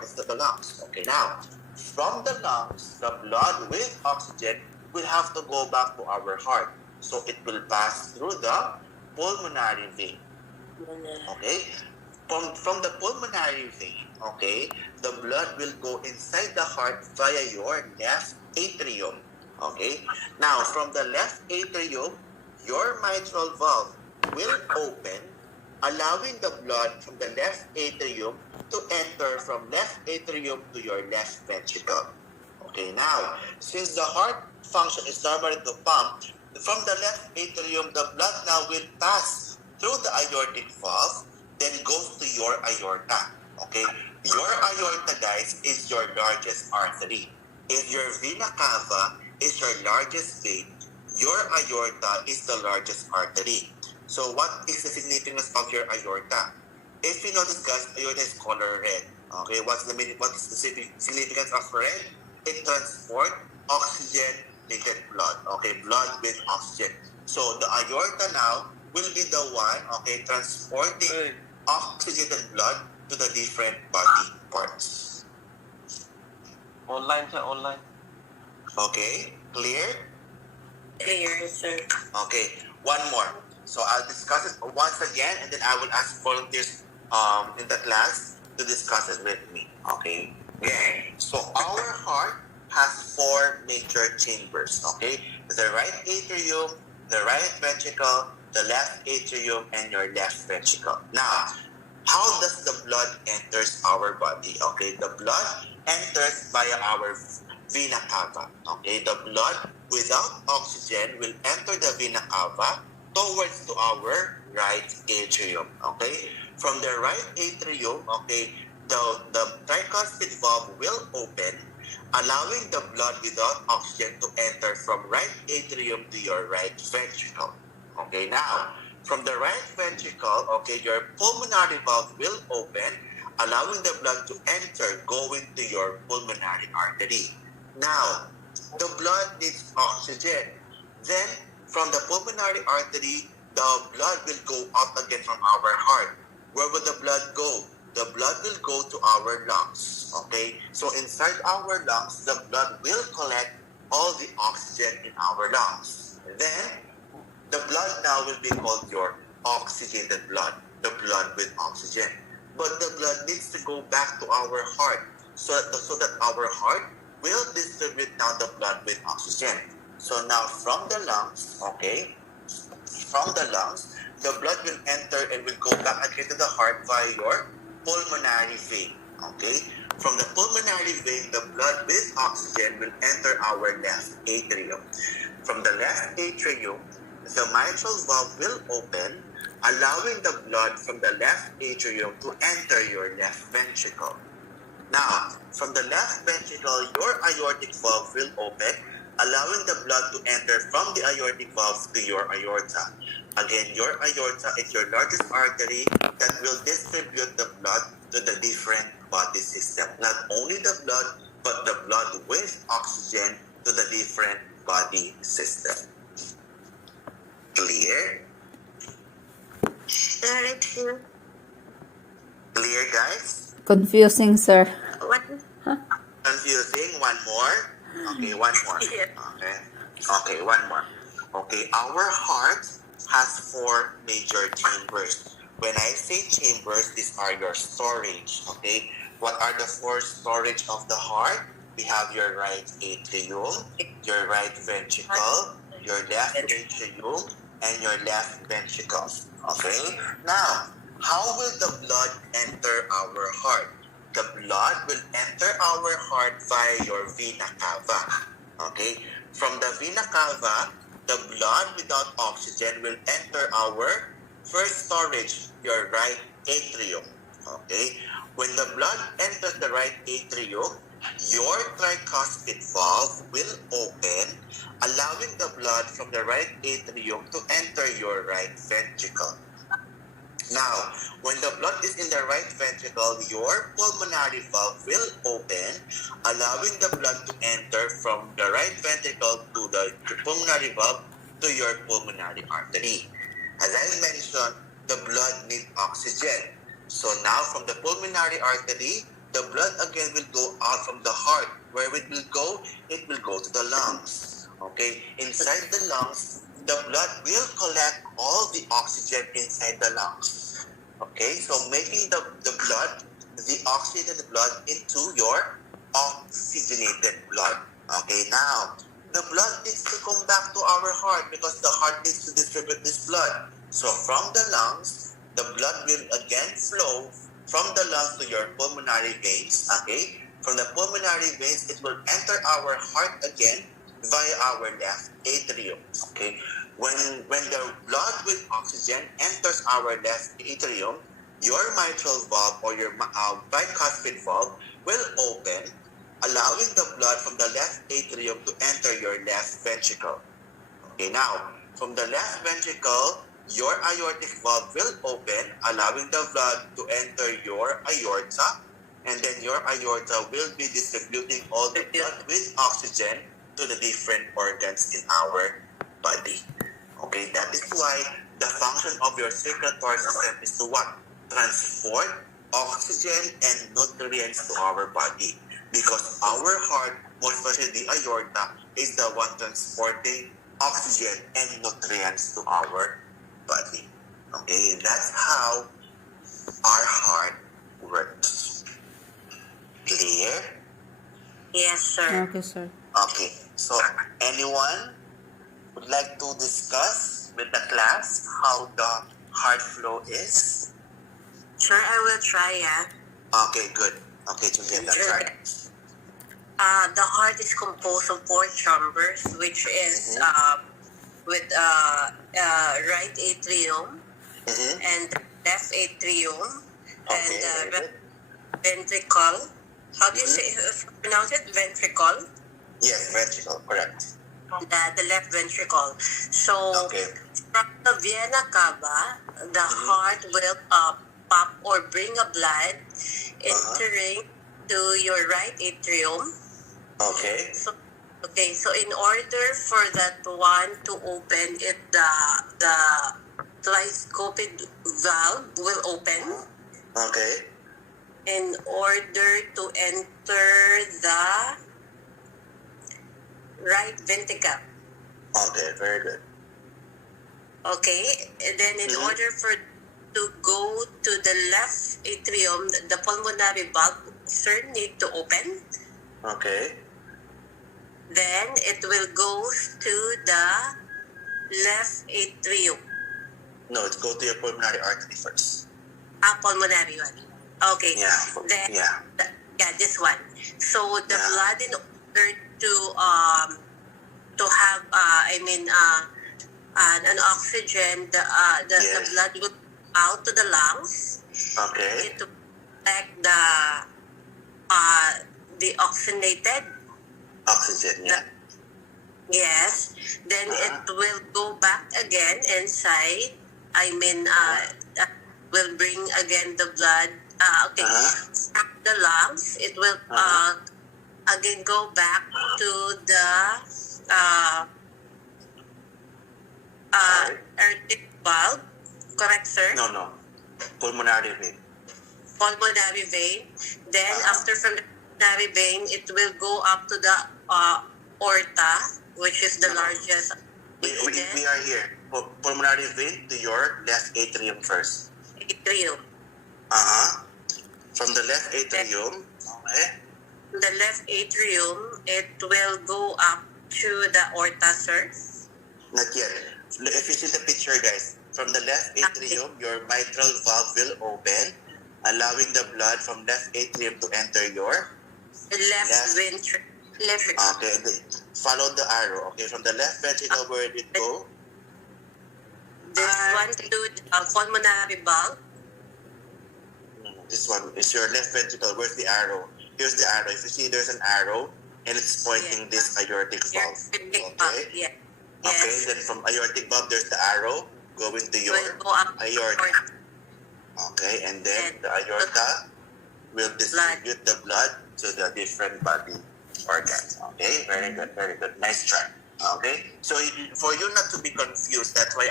heart, it's the lungs. Okay, now, from the lungs, the blood with oxygen will have to go back to our heart. So it will pass through the pulmonary vein. Okay? From the pulmonary vein, okay, the blood will go inside the heart via your left atrium. Okay? Now, from the left atrium, your mitral valve will open, allowing the blood from the left atrium to enter from left atrium to your left ventricle. Okay, now, since the heart function is normally to pump, from the left atrium, the blood now will pass through the aortic valve, then goes to your aorta. Okay, your aorta, guys, is your largest artery. If your vena cava is your largest vein, your aorta is the largest artery. So what is the significance of your aorta? If you notice, guys, aorta is color red. Okay, what is the significance of red? It transports oxygenated blood. Okay, blood with oxygen. So the aorta now will be the one, okay, transporting oxygenated blood to the different body parts. Online, sir, online. Okay, clear? Clear, sir. Okay, one more. So I'll discuss it once again, and then I will ask volunteers in the class to discuss it with me. Okay. Yeah. So our heart has 4 major chambers. Okay, the right atrium, the right ventricle, the left atrium, and your left ventricle. Now, how does the blood enters our body? Okay, the blood enters via our vena cava. Okay, the blood without oxygen will enter the vena cava towards to our right atrium. Okay, from the right atrium, okay, the tricuspid valve will open, allowing the blood without oxygen to enter from right atrium to your right ventricle. Okay, now, from the right ventricle, okay, your pulmonary valve will open, allowing the blood to enter, going to your pulmonary artery. Now, the blood needs oxygen. Then, from the pulmonary artery, the blood will go up again from our heart. Where will the blood go? The blood will go to our lungs. Okay? So, inside our lungs, the blood will collect all the oxygen in our lungs. Then, the blood now will be called your oxygenated blood, the blood with oxygen. But the blood needs to go back to our heart so that our heart will distribute now the blood with oxygen. So now from the lungs, okay, from the lungs, the blood will enter and will go back again to the heart via your pulmonary vein. Okay, from the pulmonary vein, the blood with oxygen will enter our left atrium. From the left atrium, the mitral valve will open, allowing the blood from the left atrium to enter your left ventricle. Now, from the left ventricle, your aortic valve will open, allowing the blood to enter from the aortic valve to your aorta. Again, your aorta is your largest artery that will distribute the blood to the different body system. Not only the blood, but the blood with oxygen to the different body system. Clear? Clear. Clear, guys? Confusing, sir. What? Confusing? One more? Okay, one more. Yeah. Okay, one more. Okay, our heart has 4 major chambers. When I say chambers, these are your storage. Okay, what are the 4 storage of the heart? We have your right atrium, your right ventricle, your left atrium, and your left ventricle. Okay, now, how will the blood enter our heart? The blood will enter our heart via your vena cava. Okay, from the vena cava, the blood without oxygen will enter our first storage, your right atrium. Okay, when the blood enters the right atrium, your tricuspid valve will open, allowing the blood from the right atrium to enter your right ventricle. Now, when the blood is in the right ventricle, your pulmonary valve will open, allowing the blood to enter from the right ventricle to the pulmonary valve to your pulmonary artery. As I mentioned, the blood needs oxygen. So now from the pulmonary artery, the blood again will go out from the heart. Where it will go? It will go to the lungs. Okay, inside the lungs, the blood will collect all the oxygen inside the lungs. Okay, so making the blood, the oxygenated blood into your oxygenated blood. Okay, now the blood needs to come back to our heart because the heart needs to distribute this blood. So from the lungs, the blood will again flow from the lungs to your pulmonary veins. Okay, from the pulmonary veins, it will enter our heart again via our left atrium. Okay, when the blood with oxygen enters our left atrium, your mitral valve or your bicuspid valve will open, allowing the blood from the left atrium to enter your left ventricle. Okay, now from the left ventricle, your aortic valve will open, allowing the blood to enter your aorta, and then your aorta will be distributing all the blood with oxygen to the different organs in our body. Okay, that is why the function of your circulatory system is to what? Transport oxygen and nutrients to our body. Because our heart, most especially the aorta, is the one transporting oxygen and nutrients to our body. Okay, that's how our heart works. Clear? Yes, sir. Okay, sir. Okay, so anyone would like to discuss with the class how the heart flow is? Sure, I will try, yeah. Okay, good. Okay, Julieta, try. The heart is composed of 4 chambers, which is with right atrium and left atrium and Okay. ventricle. How do you say pronounce it? Ventricle. Yes, ventricle, correct. The left ventricle. So Okay. from the vena cava, the heart will pump or bring a blood entering to your right atrium. Okay. So, okay, so in order for that one to open, the tricuspid valve will open. Okay. In order to enter the right ventricle. Okay, very good. Okay, and then in order for to go to the left atrium, the pulmonary valve, sir, need to open. Okay. Then it will go to the left atrium. No, let's go to your pulmonary artery first. Pulmonary one. Okay. Yeah. Then, Yeah. yeah, this one. So the Yeah. blood, in order to have an oxygen, the Yes. blood will out to the lungs. Okay. It will collect the oxygenated. Oxygen, yeah. Yes. Then it will go back again inside. Will bring again the blood. Okay. From the lungs, it will again go back to the aortic valve. Correct, sir? No. Pulmonary vein. Pulmonary vein. Then after from the pulmonary vein, it will go up to the aorta, which is the largest. We are here. Pulmonary vein to your left atrium first. Atrium. From the left atrium, okay. The left atrium, it will go up to the aorta, sir. Not yet. If you see the picture, guys, from the left atrium, your mitral valve will open, allowing the blood from left atrium to enter your Left ventricle. Okay, and then follow the arrow. Okay, from the left ventricle, where did it go? This one to the pulmonary valve. This one is your left ventricle. Where's the arrow? Here's the arrow. If you see there's an arrow, and it's pointing this aortic valve. Okay? Yeah. Okay, Yes. then from aortic valve, there's the arrow going to your Will go up aorta. Okay, and then the aorta will distribute the blood to the different body organs. Okay, very good, very good. Nice try. Okay, so for you not to be confused, that's why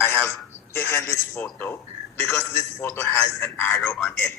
I have taken this photo, because this photo has an arrow on it.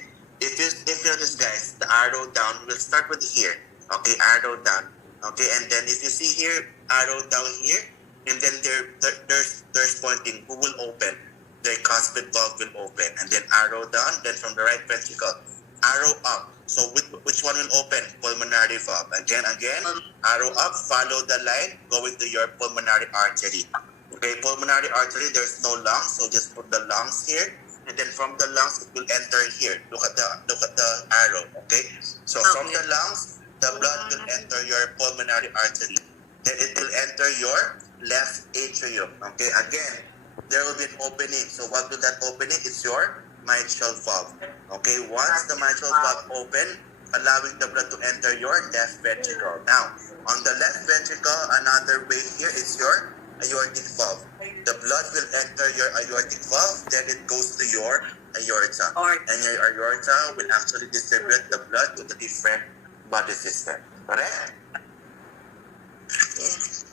if you notice, guys, the arrow down will start with here. Okay, arrow down. Okay, and then if you see here, arrow down here, and then there's pointing. Who will open? The cuspid valve will open, and then arrow down. Then from the right ventricle, arrow up. So which one will open? Pulmonary valve. Again, arrow up. Follow the line going to your pulmonary artery. Okay, pulmonary artery. There's no lungs, so just put the lungs here. And then from the lungs, it will enter here. Look at the arrow. Okay. So from the lungs, the blood will enter your pulmonary artery. Then it will enter your left atrium. Okay. Again, there will be an opening. So what will that opening? It's your mitral valve. Okay. Once the mitral valve open, allowing the blood to enter your left ventricle. Now, on the left ventricle, another way here is your aortic valve. The blood will enter your aortic valve, then it goes to your aorta. And your aorta will actually distribute the blood to the different body system. Correct? Yes.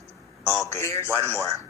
Okay, one more.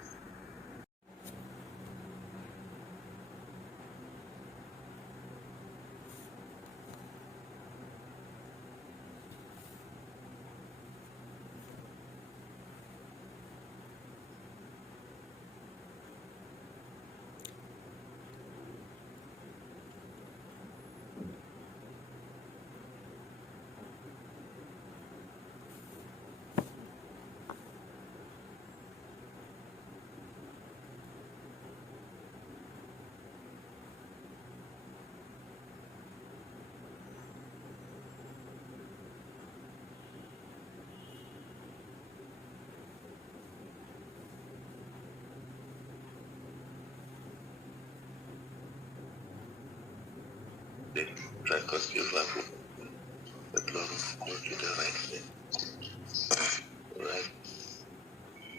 The tricuspid valve, the blood will go to the right vein. Right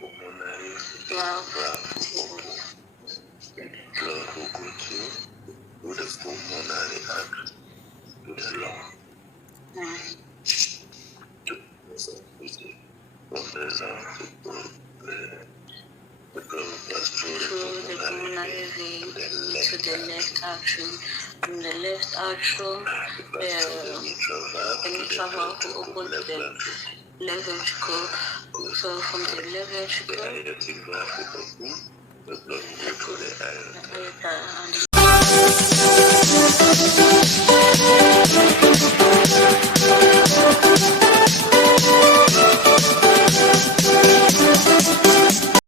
pulmonary valve open. Blood will go to the pulmonary artery, to the lung. From the lung the blood will pass through the pulmonary vein to the left atrium. From the left atrium, the mitral valve will open to the left ventricle. So from the left ventricle, the aortic valve will open, the blood will go to the aorta.